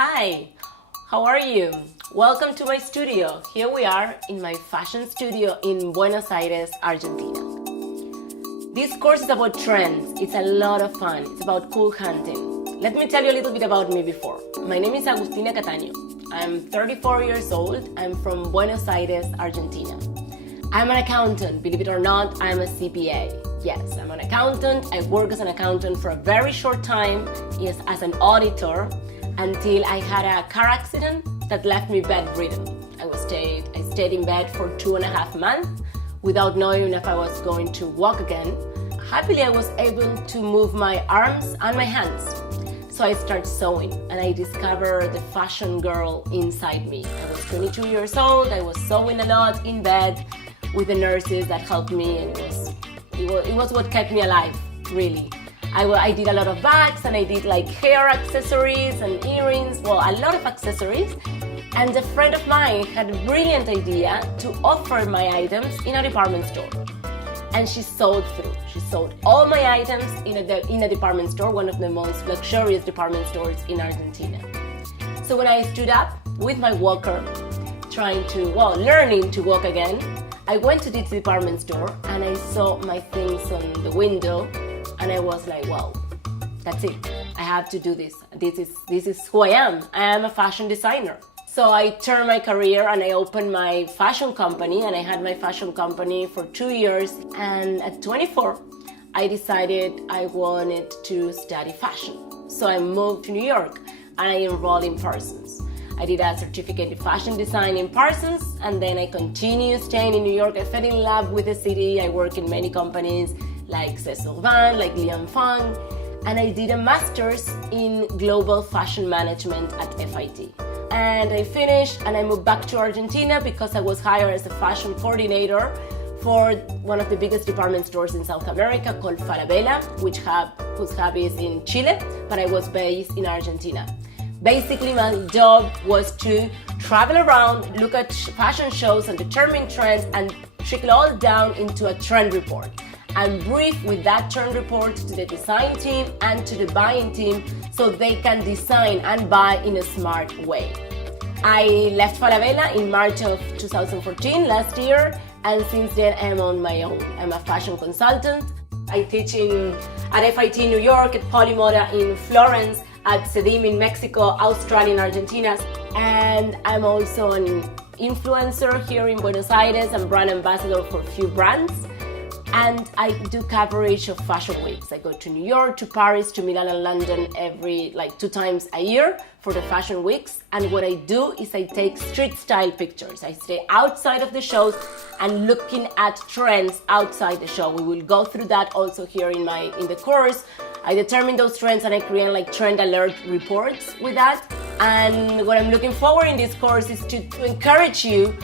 Hi, how are you? Welcome to my studio. Here we are in my fashion studio in Buenos Aires, Argentina. This course is about trends. It's a lot of fun. It's about cool hunting. Let me tell you a little bit about me before. My name is Agustina Cataño. I'm 34 years old. I'm from Buenos Aires, Argentina. I'm an accountant. Believe it or not, I'm a CPA. Yes, I'm an accountant. I worked as an accountant for a very short time, yes, as an auditor, until I had a car accident that left me bedridden. I stayed in bed for 2.5 months without knowing if I was going to walk again. Happily, I was able to move my arms and my hands. So I started sewing and I discovered the fashion girl inside me. I was 22 years old. I was sewing a lot in bed with the nurses that helped me, and it was what kept me alive, really. I did a lot of bags, and I did like hair accessories and earrings, well, a lot of accessories. And a friend of mine had a brilliant idea to offer my items in a department store. And she sold through. She sold all my items in a department store, one of the most luxurious department stores in Argentina. So when I stood up with my walker, learning to walk again, I went to this department store and I saw my things on the window. And I was like, wow, that's it. I have to do this. This is who I am. I am a fashion designer. So I turned my career and I opened my fashion company, and I had my fashion company for 2 years. And at 24, I decided I wanted to study fashion. So I moved to New York and I enrolled in Parsons. I did a certificate in fashion design in Parsons, and then I continued staying in New York. I fell in love with the city. I work in many companies like Cesarvan, like Lian Fang, and I did a master's in global fashion management at FIT. And I finished and I moved back to Argentina because I was hired as a fashion coordinator for one of the biggest department stores in South America called Falabella, whose hub is in Chile, but I was based in Argentina. Basically, my job was to travel around, look at fashion shows and determine trends and trickle all down into a trend report, and brief with that trend report to the design team and to the buying team so they can design and buy in a smart way. I left Falabella in March of 2014, last year, and since then I'm on my own. I'm a fashion consultant. I teach at FIT in New York, at Polymoda in Florence, at CEDIM in Mexico, Australia, and Argentina. And I'm also an influencer here in Buenos Aires and brand ambassador for a few brands. And I do coverage of fashion weeks. I go to New York, to Paris, to Milan and London every 2 times a year for the fashion weeks. And what I do is I take street style pictures. I stay outside of the shows and looking at trends outside the show. We will go through that also here in the course. I determine those trends and I create trend alert reports with that. And what I'm looking forward in this course is to encourage you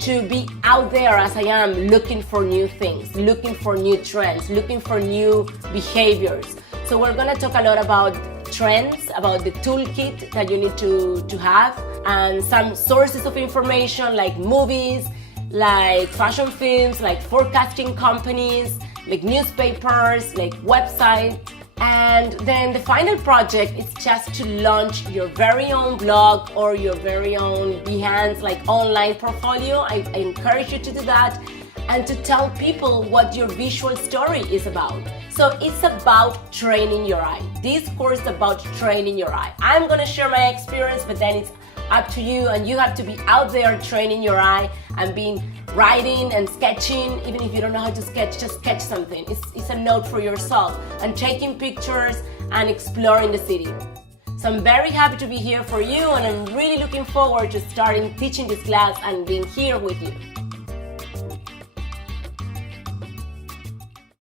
to be out there as I am, looking for new things, looking for new trends, looking for new behaviors. So we're gonna talk a lot about trends, about the toolkit that you need to have, and some sources of information like movies, like fashion films, like forecasting companies, like newspapers, like websites. And then the final project is just to launch your very own blog or your very own Behance online portfolio. I encourage you to do that and to tell people what your visual story is about. So it's about training your eye. This course is about training your eye. I'm gonna share my experience, but then it's up to you, and you have to be out there training your eye and writing and sketching. Even if you don't know how to sketch, just sketch something. It's a note for yourself, and taking pictures and exploring the city. So I'm very happy to be here for you, and I'm really looking forward to starting teaching this class and being here with you.